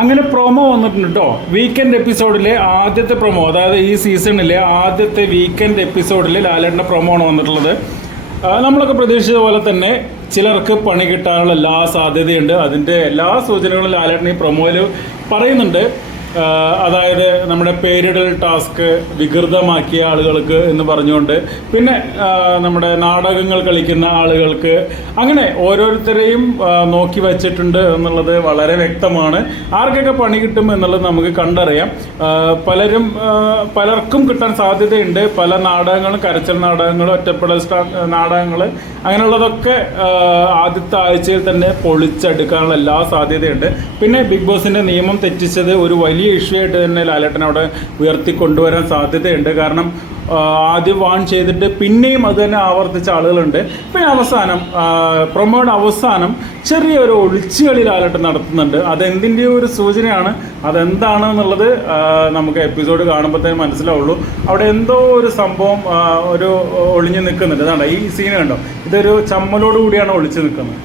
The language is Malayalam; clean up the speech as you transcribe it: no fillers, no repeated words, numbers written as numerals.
അങ്ങനെ പ്രൊമോ വന്നിട്ടുണ്ട് കേട്ടോ. വീക്കെൻഡ് എപ്പിസോഡിലെ ആദ്യത്തെ പ്രൊമോ, അതായത് ഈ സീസണിലെ ആദ്യത്തെ വീക്കെൻഡ് എപ്പിസോഡിൽ ലാലേട്ടൻ്റെ പ്രൊമോ ആണ് വന്നിട്ടുള്ളത്. നമ്മളൊക്കെ പ്രതീക്ഷിച്ച പോലെ തന്നെ ചിലർക്ക് പണി കിട്ടാനുള്ള എല്ലാ സാധ്യതയുണ്ട്. അതിൻ്റെ എല്ലാ സൂചനകളും ലാലേട്ടൻ ഈ പ്രൊമോയിൽ പറയുന്നുണ്ട്. അതായത് നമ്മുടെ പേരിടൽ ടാസ്ക് വികൃതമാക്കിയ ആളുകൾക്ക് എന്ന് പറഞ്ഞുകൊണ്ട്, പിന്നെ നമ്മുടെ നാടകങ്ങൾ കളിക്കുന്ന ആളുകൾക്ക്, അങ്ങനെ ഓരോരുത്തരെയും നോക്കി വച്ചിട്ടുണ്ട് എന്നുള്ളത് വളരെ വ്യക്തമാണ്. ആർക്കൊക്കെ പണി കിട്ടും എന്നുള്ളത് നമുക്ക് കണ്ടറിയാം. പലർക്കും കിട്ടാൻ സാധ്യതയുണ്ട്. പല നാടകങ്ങളും, കരച്ചൽ നാടകങ്ങൾ, ഒറ്റപ്പെടൽ നാടകങ്ങൾ, അങ്ങനെയുള്ളതൊക്കെ ആദ്യത്തെ ആഴ്ചയിൽ തന്നെ പൊളിച്ചെടുക്കാനുള്ള എല്ലാ സാധ്യതയുണ്ട്. പിന്നെ ബിഗ് ബോസിൻ്റെ നിയമം തെറ്റിച്ചത് ഒരു വലിയ ഇഷ്യൂ ആയിട്ട് തന്നെ ലാലേട്ടൻ അവിടെ ഉയർത്തിക്കൊണ്ടുവരാൻ സാധ്യതയുണ്ട്. കാരണം ആദ്യം വാൺ ചെയ്തിട്ട് പിന്നെയും അത് തന്നെ ആവർത്തിച്ച ആളുകളുണ്ട്. പിന്നെ അവസാനം പ്രൊമോയുടെ അവസാനം ചെറിയൊരു ഒളിച്ചുകളി ലാലേട്ടൻ നടത്തുന്നുണ്ട്. അതെന്തിൻ്റെ ഒരു സൂചനയാണ്, അതെന്താണ് എന്നുള്ളത് നമുക്ക് എപ്പിസോഡ് കാണുമ്പോഴത്തേനും മനസ്സിലാവുള്ളൂ. അവിടെ എന്തോ ഒരു സംഭവം ഒരു ഒളിഞ്ഞു നിൽക്കുന്നുണ്ട്. അതാണ് ഈ സീൻ കണ്ടോ, ഇതൊരു ചമ്മലോട് കൂടിയാണ് ഒളിച്ചു നിൽക്കുന്നത്.